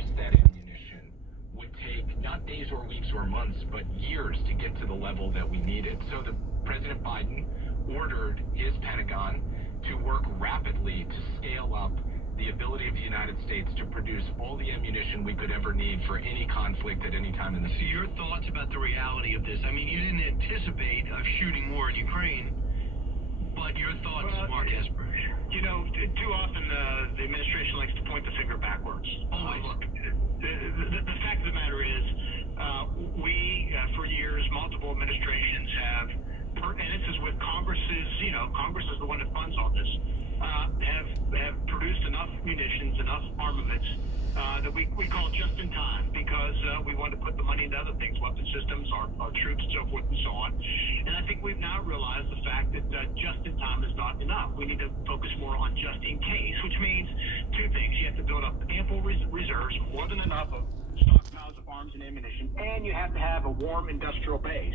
produce that ammunition would take not days or weeks or months, but years to get to the level that we needed. So President Biden ordered his Pentagon to work rapidly to scale up the ability of the United States to produce all the ammunition we could ever need for any conflict at any time in the future. Your thoughts about the reality of this? I mean, you didn't anticipate of shooting war in Ukraine, but your thoughts, Mark Esper? You know, too often the administration likes to point the finger backwards. Look, the fact of the matter is, we, for years, multiple administrations have, and this is with Congress's, Congress is the one that funds all this, have produced enough munitions, enough armaments that we call just in time, because we want to put the money into other things, weapon systems, our troops, and so forth and so on. And I think we've now realized the fact that just in time is not enough. We need to focus more on just in case, which means two things. You have to build up ample reserves, more than enough of stockpiles of arms and ammunition, and you have to have a warm industrial base.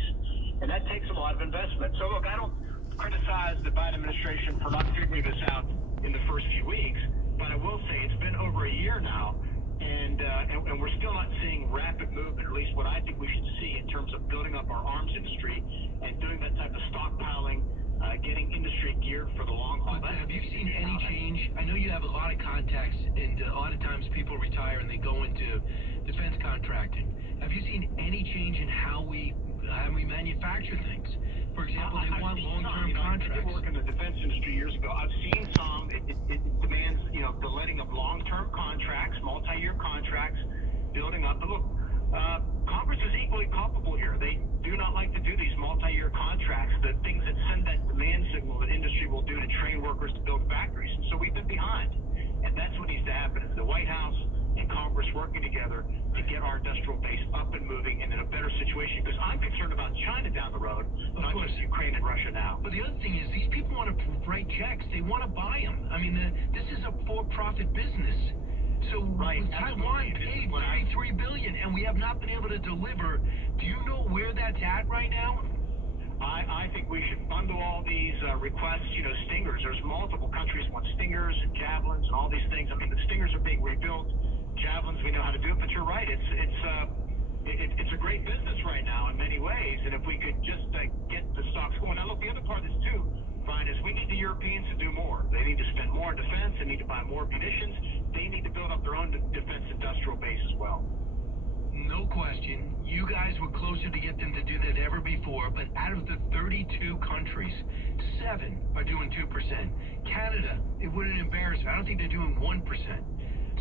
And that takes a lot of investment. So look, I don't criticize the Biden administration for not figuring this out in the first few weeks, but I will say it's been over a year now, and we're still not seeing rapid movement, or at least what I think we should see in terms of building up our arms industry and doing that type of stockpiling, getting industry geared for the long haul. But have you seen any change? I know you have a lot of contacts, and a lot of times people retire and they go into defense contracting. Have you seen any change in how we manufacture things? For example, they want long-term contracts. I did work in the defense industry years ago. I've seen some. It demands, the letting of long-term contracts, multi-year contracts, building up. But look, Congress is equally culpable here. They do not like to do these multi-year contracts, the things that send that demand signal that industry will do to train workers to build factories. And so we've been behind. And that's what needs to happen, is the White House and Congress working together to get our industrial base up and moving and in a better situation. Because I'm concerned about China down the road, not just Ukraine and Russia now. But the other thing is, these people want to write checks. They want to buy them. I mean, this is a for-profit business. So Taiwan paid $33 billion, and we have not been able to deliver. Do you know where that's at right now? I think we should bundle all these requests, Stingers. There's multiple countries want Stingers and Javelins and all these things. I mean, the Stingers are being rebuilt. Javelins, we know how to do it, but you're right. It's a great business right now in many ways, and if we could just get the stocks going. Now, look, the other part of this too, Brian, is we need the Europeans to do more. They need to spend more on defense. They need to buy more munitions. They need to build up their own defense industrial base as well. No question. You guys were closer to get them to do that ever before, but out of the 32 countries, 7 are doing 2%. Canada, it wouldn't embarrass me. I don't think they're doing 1%.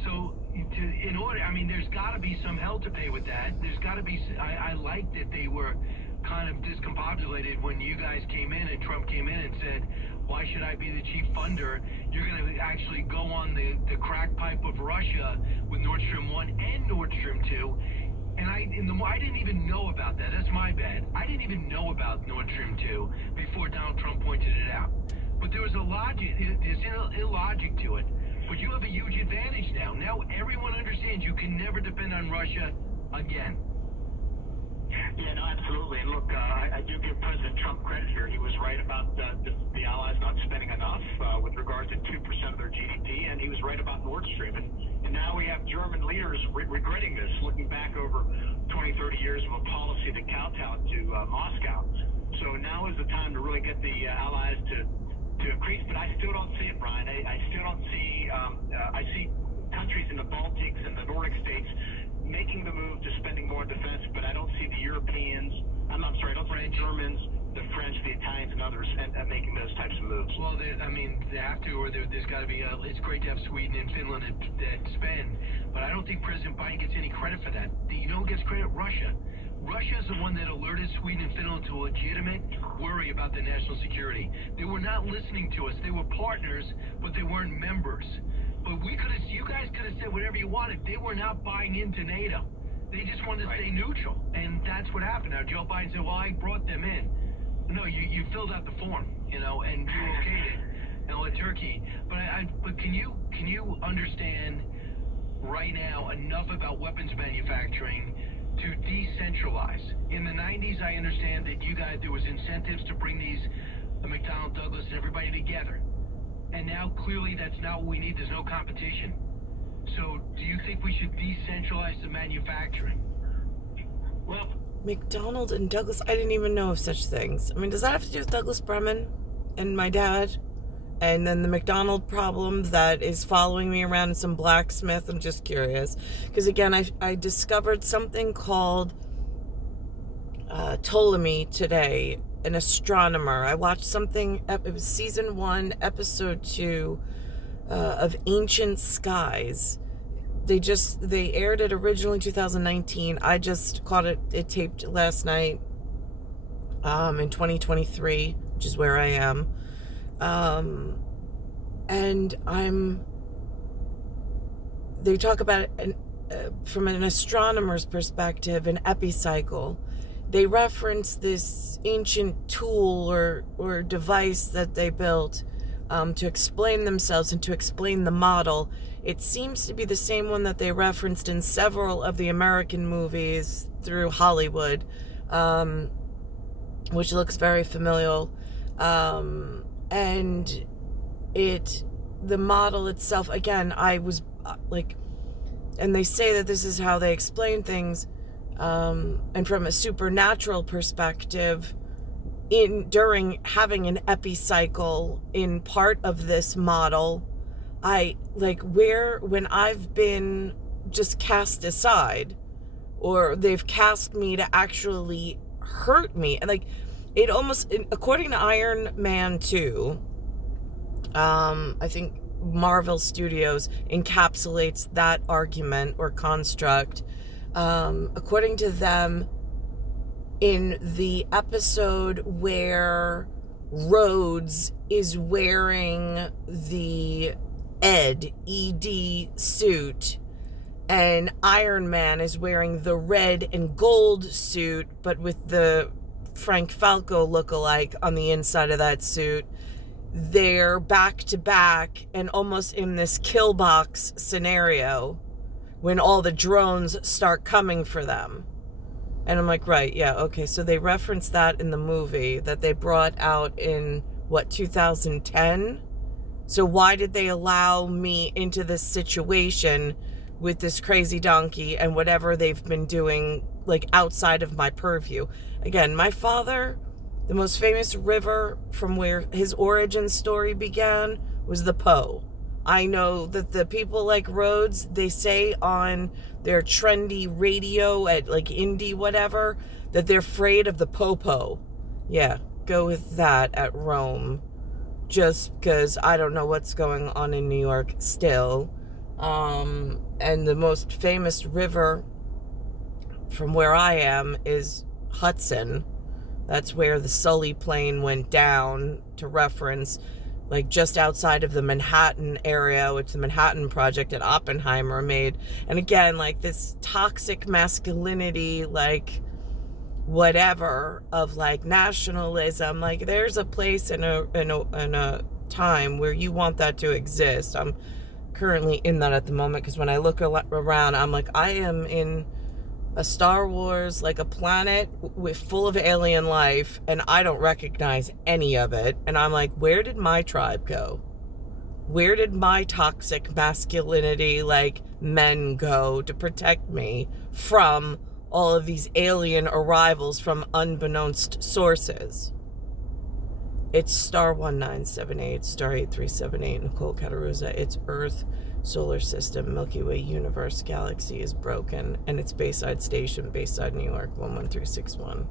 So, there's got to be some hell to pay with that. There's got to be. I like that they were kind of discombobulated when you guys came in and Trump came in and said, why should I be the chief funder? You're going to actually go on the crack pipe of Russia with Nord Stream 1 and Nord Stream 2. And I didn't even know about that. That's my bad. I didn't even know about Nord Stream 2 before Donald Trump pointed it out. But there was a logic. There's illogic to it. But you have a huge advantage now. Now everyone understands you can never depend on Russia again. Yeah, no, absolutely. And look, I do give President Trump credit here. He was right about the Allies not spending enough with regard to 2% of their GDP, and he was right about Nord Stream. And now we have German leaders regretting this, looking back over 20, 30 years of a policy that kowtowed to Moscow. So now is the time to really get the Allies to increase, but I still don't see it, Brian. I still don't see, I see countries in the Baltics and the Nordic states making the move to spending more on defense, but I don't see the Europeans, I don't see the Germans, the French, the Italians, and others making those types of moves. Well, they have to, or there's got to be, it's great to have Sweden and Finland that spend, but I don't think President Biden gets any credit for that. You know who gets credit? Russia. Russia is the one that alerted Sweden and Finland to a legitimate worry about their national security. They were not listening to us. They were partners, but they weren't members. But you guys could have said whatever you wanted. They were not buying into NATO. They just wanted to stay neutral. And that's what happened. Now, Joe Biden said, well, I brought them in. No, you filled out the form, and you okayed it. Let Turkey. But can you understand right now enough about weapons manufacturing to decentralize? In the 90s, I understand that there was incentives to bring the McDonnell Douglas and everybody together. And now, clearly, that's not what we need. There's no competition. So, do you think we should decentralize the manufacturing? Well, McDonald and Douglas, I didn't even know of such things. I mean, does that have to do with Douglas Bremen and my dad? And then the McDonald problem that is following me around in some blacksmith? I'm just curious. Because again, I discovered something called Ptolemy today, an astronomer. I watched something, it was season 1, episode 2 of Ancient Skies. They aired it originally in 2019. I just caught it taped last night in 2023, which is where I am. And they talk about it from an astronomer's perspective, an epicycle. They reference this ancient tool or device that they built to explain themselves and to explain the model. It seems to be the same one that they referenced in several of the American movies through Hollywood, which looks very familiar. And the model itself, again, I was and they say that this is how they explain things, and from a supernatural perspective, during having an epicycle in part of this model, when I've been just cast aside, or they've cast me to actually hurt me, and it almost, according to Iron Man 2, I think Marvel Studios encapsulates that argument or construct. According to them, in the episode where Rhodes is wearing the ED suit, and Iron Man is wearing the red and gold suit, but with the Frank Falco lookalike on the inside of that suit, they're back to back and almost in this kill box scenario when all the drones start coming for them. And I'm like, right, yeah, okay. So they referenced that in the movie that they brought out in, 2010? So why did they allow me into this situation with this crazy donkey and whatever they've been doing, outside of my purview? Again, my father, the most famous river from where his origin story began was the Po. I know that the people like Rhodes, they say on their trendy radio at indie whatever, that they're afraid of the Po. Yeah, go with that at Rome. Just because I don't know what's going on in New York still. And the most famous river from where I am is Hudson. That's where the Sully plane went down, to reference, just outside of the Manhattan area, which the Manhattan Project at Oppenheimer made. And again, this toxic masculinity, whatever of nationalism. There's a place in a time where you want that to exist. I'm currently in that at the moment, because when I look around, I'm I am in a Star Wars, a planet full of alien life, and I don't recognize any of it. And I'm where did my tribe go? Where did my toxic masculinity, men go to protect me from all of these alien arrivals from unbeknownst sources? It's star 1978, star 8378, Nicole, Cattaruzza. It's Earth, solar system, Milky Way, universe, galaxy is broken, and it's Bayside Station, Bayside, New York, 11361.